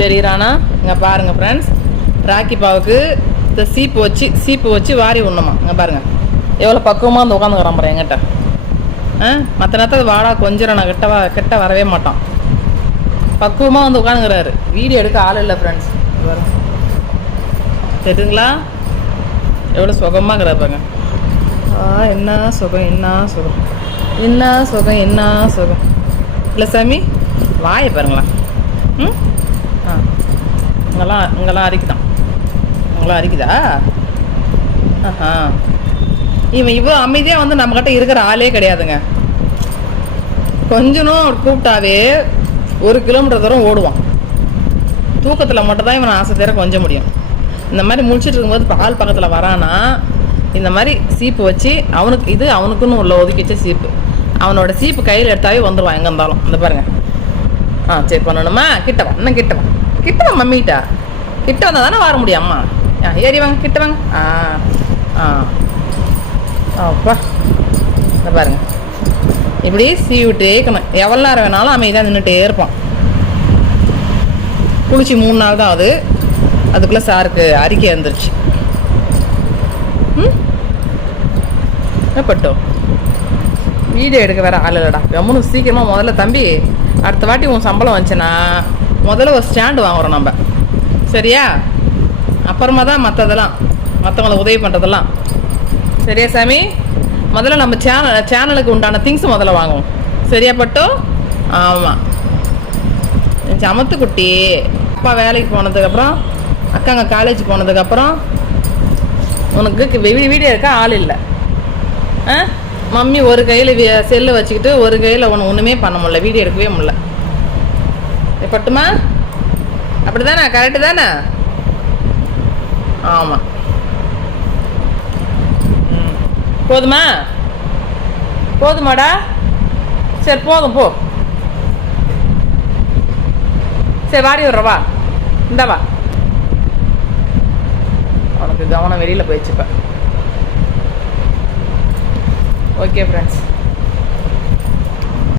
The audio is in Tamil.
தெரியுறானா? இங்கே பாருங்கள் ஃப்ரெண்ட்ஸ், ராக்கி பாவுக்கு இந்த சீப்பு வச்சு வாரி உண்ணுமா. இங்கே பாருங்கள் எவ்வளோ பக்குவமாக வந்து உட்காந்துக்கிறான் பாரு என்கிட்ட. மற்ற நேரத்தில் வாடா கொஞ்சம் நான் கிட்ட வரவே மாட்டான். பக்குவமாக வந்து உட்காந்துக்கிறாரு. வீடியோ எடுக்க ஆள் இல்லை ஃப்ரெண்ட்ஸ். தெரியுங்களா எவ்வளோ சுகமாக இருக்கிறாப்பாங்க. என்ன சுகம், என்ன சுகம், என்ன சுகம், என்ன சுகம். இல்லை சாமி வாயை பாருங்களா. இங்கெல்லாம் அரிக்குதான். இங்கெல்லாம் அரிக்குதா? இவன் இவ்வளோ அமைதியாக வந்து நம்மக்கிட்ட இருக்கிற ஆளே கிடையாதுங்க. கொஞ்சம் கூப்பிட்டாவே 1 கிலோமீட்டர் தூரம் ஓடுவான். தூக்கத்தில் மட்டும் தான் இவன் ஆசை தேர கொஞ்சம் முடியும். இந்த மாதிரி முடிச்சுட்டு இருக்கும்போது பால் பக்கத்தில் வரானா இந்த மாதிரி சீப்பு வச்சு அவனுக்குன்னு உள்ள ஒதுக்கி வச்ச சீப்பு. அவனோட சீப்பு கையில் எடுத்தாவே வந்துடுவான் எங்கே இருந்தாலும். இந்த பாருங்க. சரி பண்ணணுமா? கிட்டவா, இன்னும் கிட்டவா மம்மிட்டா. கிட்ட வந்தால் தானே வர முடியும். அம்மா ஏறி வாங்க, கிட்ட வாங்க. அப்பா இந்த பாருங்க, இப்படி சீவிட்டே இருக்கணும். எவ்வளோ நேரம் வேணாலும் அமைதியாக நின்றுட்டே இருப்பான். குளிச்சு 3 நாள் தான் ஆகுது, அதுக்குள்ளே சாருக்கு அறிக்கை வந்துருச்சு. பட்டோம் வீடியோ எடுக்க வேற ஆள் இல்லைடா. ரொம்ப சீக்கிரமாக முதல்ல தம்பி, அடுத்த வாட்டி உன் சம்பளம் வந்துச்சுன்னா முதல்ல ஒரு ஸ்டாண்டு வாங்குறோம் நம்ம, சரியா? அப்புறமா தான் மற்றவங்களை உதவி பண்ணுறதெல்லாம், சரியா சாமி? முதல்ல நம்ம சேனலுக்கு உண்டான திங்ஸ் முதல்ல வாங்குவோம், சரியா பட்டோ? ஆமாம் சமத்து குட்டி. அப்பா வேலைக்கு போனதுக்கப்புறம், அக்காங்க காலேஜ் போனதுக்கப்புறம் உனக்கு வீடியோ இருக்க ஆள் இல்லை. மம்மி ஒரு கையில் செல்லு வச்சுக்கிட்டு ஒரு கையில் ஒன்றுமே பண்ண முடியல, வீடியோ எடுக்கவே முடியல. பட்டுமா? அப்படி தானே? கரெக்டு தானே? ஆமாம். போதுமாடா? சரி போதும் போ. சரி வாரி விட்றவா, இந்தவா. உனக்கு கவனம் வெளியில் போயிடுச்சுப்ப. Okay friends.